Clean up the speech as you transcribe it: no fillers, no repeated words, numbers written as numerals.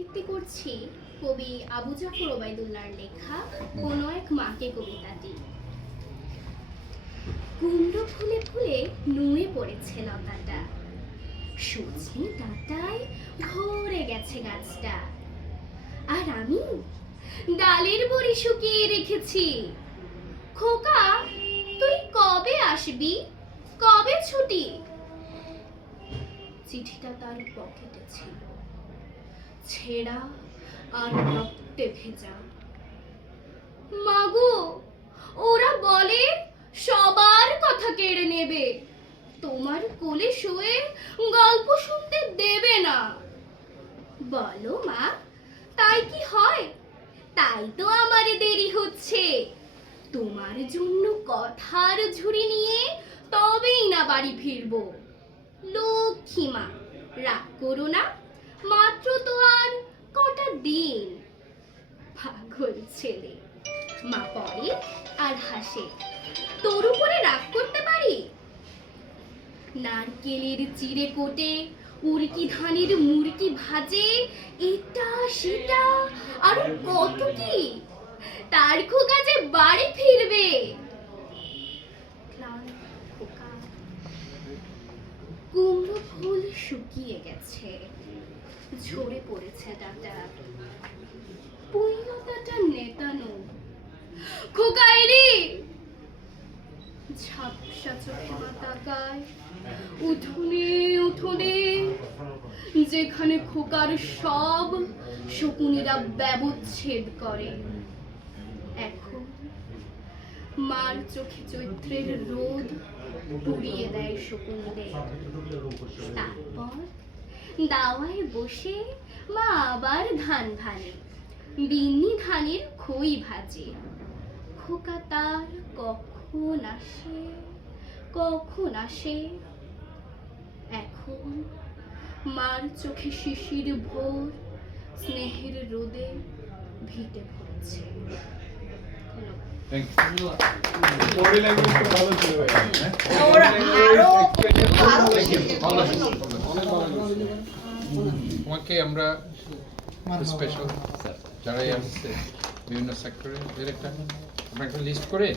আবৃত্তি করছি কবি আবু জাফর ওবায়দুল্লাহর লেখা কোনো এক মাকে কবিতাটি। কুমড়ো ফুলে ফুলে নুয়ে পড়েছে লতাটা, সজনে ডাঁটায় ভরে গেছে গাছটা, আর আমি ডালের বড়ি শুকিয়ে রেখেছি। খোকা, তুই কবে আসবি, কবে ছুটি? চিঠিটা তার পকেটে ছিল, ছেঁড়া আর রক্তে ভেজা। মাগো, ওরা বলে সবার কথা কেড়ে নেবে, তোমার কোলে শুয়ে গল্প শুনতে দেবে না। বলো মা, তাই কি হয়? তাই তো আমার দেরি হচ্ছে। তোমার জন্য কথার ঝুড়ি নিয়ে তবেই না বাড়ি ফিরবো। লক্ষ্মী মা, রাগ করো না, মাত্র তো আর কটা দিন। পাগল ছেলে, মা পড়ে আর হাসে। তোর উপরে রাগ করতে পারি? নারকেলের চিড়ে কোটে, উড়কি ধানের মুরকি ভাজে, এটা সেটা আর কত কি, তার খোকা যে বাড়ি ফিরবে। কুমড়ো ফুল শুকিয়ে গেছে, ঝরে পড়েছে ডাঁটা, পুঁইলতাটা নেতানো। খোকা এলি? ঝাপসা চোখে মা তাকায় উঠোনে উঠোনে, যেখানে খোকার সব শকুনিরা ব্যবচ্ছেদ করে। এখন মার চোখে চৈত্রের রোদ পুড়িয়ে দেয় শকুনদের। তারপর দাওয়ায় বসে মা আবার ধান ভানে, বিন্নি ধানের খই ভাজে। খোকা তার কখন আসে, কখন আসে? এখন মার চোখে শিশির ভোর স্নেহের রোদে ভিটে পড়েছে। তোমাকে আমরা স্পেশাল যারাই আসছে বিভিন্ন সেক্টরে আমরা একটা লিস্ট করে